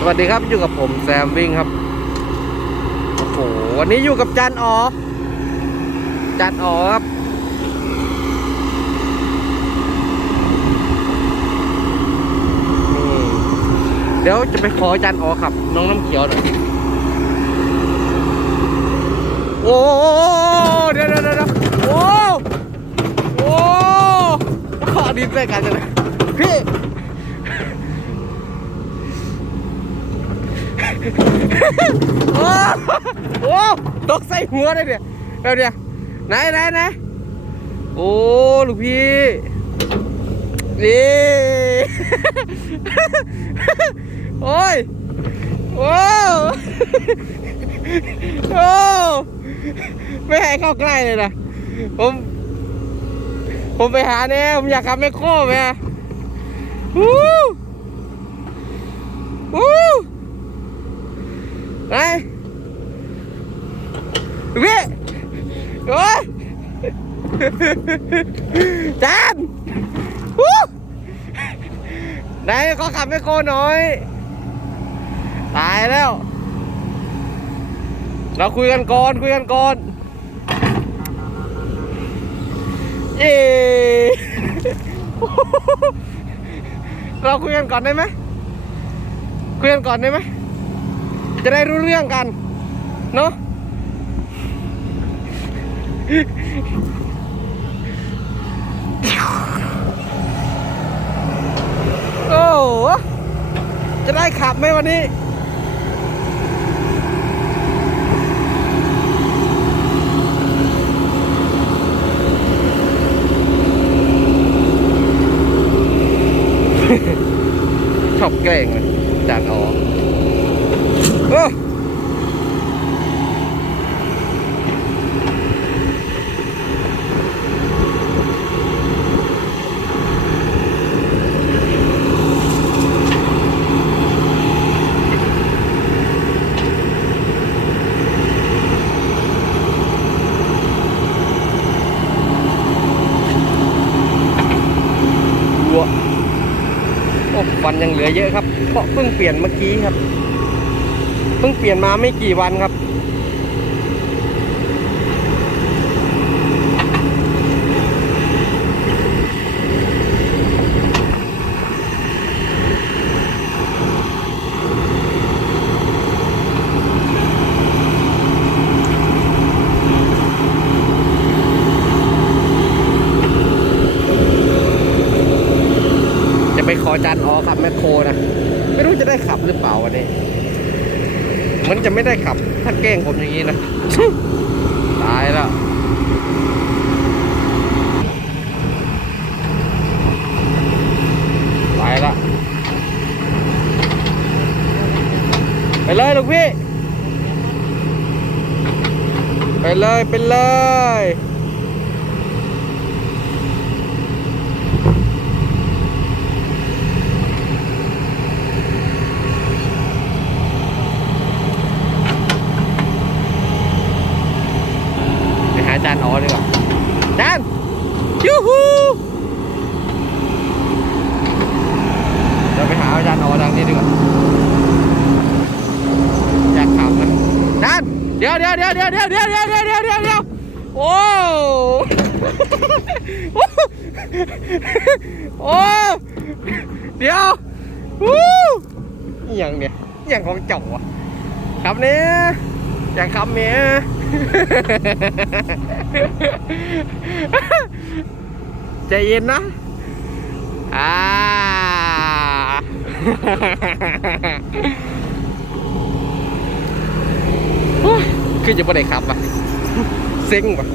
สวัสดีครับอยู่กับผมแซมวิ่งครับโอ้โหวันนี้อยู่กับจันอ๋อจันอ๋อครับนี่เดี๋ยวจะไปขอจันอ๋อครับ น้องน้ำเขียวหน่อยโอ้เดี๋ยวเดี๋ยวเดี๋ยวโอ้โอ้ขอดินใส่กันเลยพี่ โอ้โอ้ตกใส่หัวเลยเนี่ยเดี๋ยวเนี่ยไหนไหนไหนโอ้ลูกพี่นี่โอ้ยโอ้โอ้ไม่ให้เข้าใกล้เลยนะผมผมไปหาเนี่ยผมอยากขับแมคโครไหมวู้วู้ ไปพี่โอ้ยจานวู้ไหน ขอขับไม่โคน่อย ตายแล้ว เราคุยกันก่อนคุยกันก่อนเย้เราคุยกันก่อนได้ไหมคุยกันก่อนได้ไหมจะได้รู้เรื่องกัน เนาะ โอ้โหจะได้ขับไหมวันนี้ชอบแกล้งเลยจานอ๋อเออวัว โอ้ฟันยังเหลือเยอะครับ เพราะเพิ่งเปลี่ยนเมื่อกี้ครับ เพิ่งเปลี่ยนมาไม่กี่วันครับจะไปขอจานออขับแม คโครนะ ไม่รู้จะได้ขับหรือเปล่าวันนี้มันจะไม่ได้ขับ ถ้าแกล้งผมอย่างนี้นะ ตายแล้วไปละไปเลยลูกพี่ ไปเลย ไปเลย ไปหาจานอ๋อดีกว่าจานยูฮูเราไปหาอาจารย์อ๋อทางนี้ดีกว่าอยากขับนะจาน เดี๋ยวเดี๋ยวเดี๋ยวเดี๋ยวเดี๋ยวเดี๋ยวเดี๋ยวเดี๋ยวเดี๋ยวเดี๋ยวเดี๋ยวโอ้โอ้เดี๋ยววู้อย่างเนี่ยอย่างของเจ้าวะครับเนี่ยอย่างคำเนี่ยใจเย็นนะอ่า คือจะไม่ได้ขับอะเซ็งว่ะ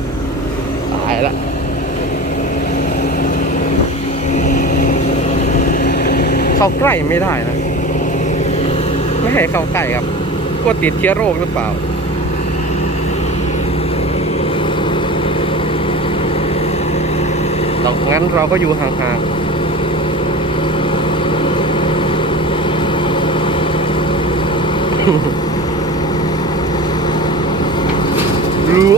ตายละเข้าใกล้ไม่ได้นะ ไม่ให้เข้าใกล้ครับกลัวติดเชื้อโรคหรือเปล่าเรางั้นเราก็อยู่ห่างๆ รั้ว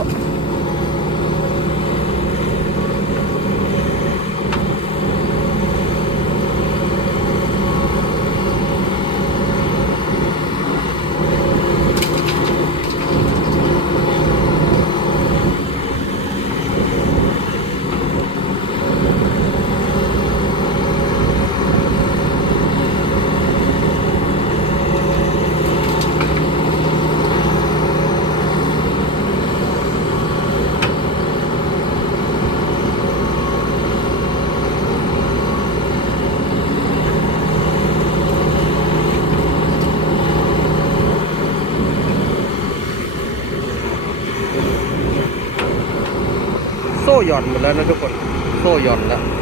หย่อนหมดแล้วนะทุกคน โซ่หย่อนแล้ว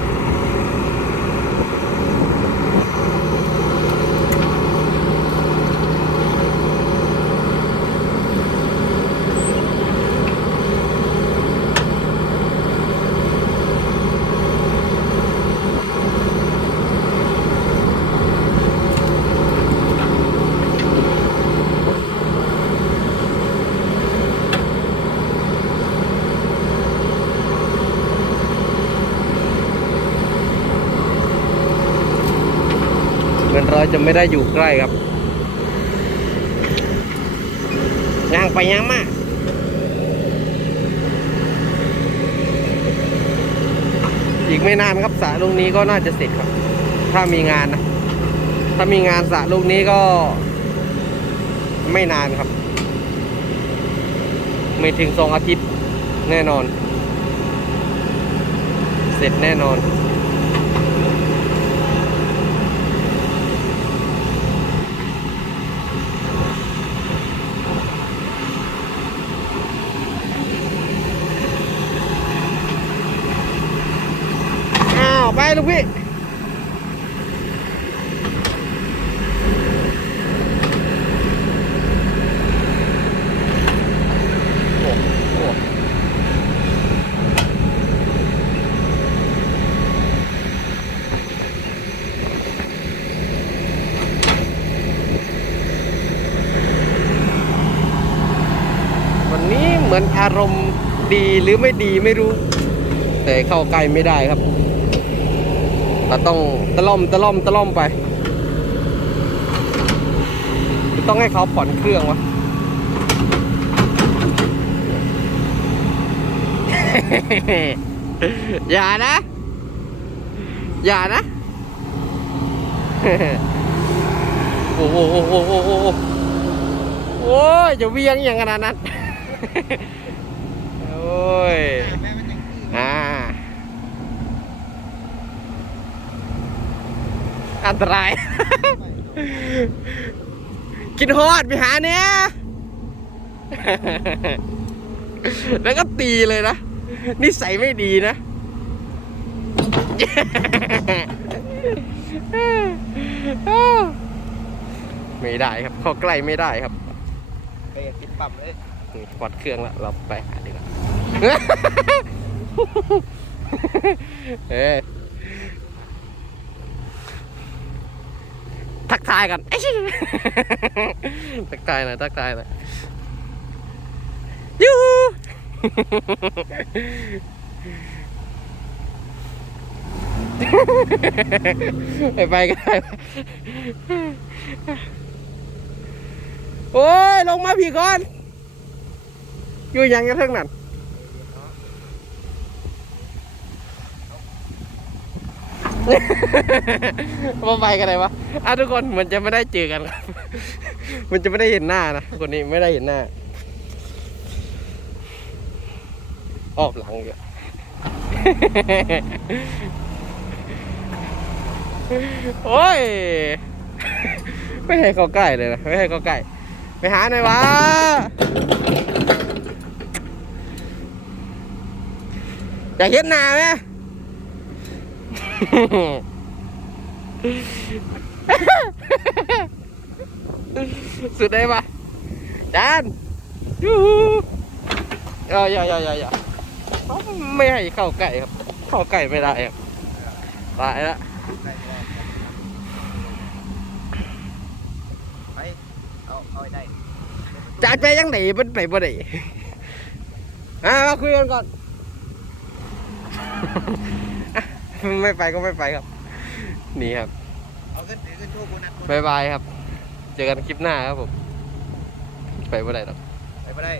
จะไม่ได้อยู่ใกล้ครับย่างไปย่างมาอีกไม่นานครับสระลูกนี้ก็น่าจะเสร็จครับ ถ้ามีงานนะ ถ้ามีงานสระลูกนี้ก็ ไม่นานครับ ไม่ถึงสองอาทิตย์แน่นอน เสร็จแน่นอน อ้าวไป ลูกพี่โอ้โหวันนี้เหมือนอารมณ์ดีหรือไม่ดีไม่รู้ แต่เข้าใกล้ไม่ได้ครับ เราต้องตะล่อมตะล่อมตะล่อมไป ต้องให้เขาผ่อนเครื่องวะอย่านะ อย่านะ โอ้โหโอ้โหโอ้โหโอ้โหโอ้ยจะเวียงอย่างขนาดนั้นโอ้ย แม่มันยังคือ อ่า อันตราย กินฮอดไปหาเนี้ยแล้วก็ตีเลยนะ นิสัยไม่ดีนะ ไม่ได้ครับ เข้าใกล้ไม่ได้ครับไปกินปั๊มเลยปลดเครื่องแล้ว เราไปหาดีกว่าเอ้ย ทักทายกันทักทายหน่อยทักทายหน่อยยูฮูไปไปกันไปโอ้ย ลงมาพี่ก่อน อยู่ยังกันทั้งนั้น มาไปกันเลยวะอะทุกคนมันจะไม่ได้เจอกันครับ มันจะไม่ได้เห็นหน้านะคนนี้ไม่ได้เห็นหน้า ออบหลังอยู่โอ้ย ไม่ให้เขาใกล้เลยนะ ไม่ให้เขาใกล้ ไปหาหน่อยวะ อยากเห็นหน้าไหม สุดได้ปะจานยูอย่าอย่าอย่าอย่าเขาไม่ให้เข้าใกล้ครับ เข้าใกล้ไม่ได้ครับตายล้วไปเอาเอาได้จานไปยังไหนมันไปบ่ได้อะมาคุยกันก่อน ไม่ไปก็ไม่ไปครับนี่ครับเอาขึ้นถือขึ้นโชว์โบนัสบายบายครับ เจอกันคลิปหน้าครับผม ไปบ่ได้หรอกไปไม่ได้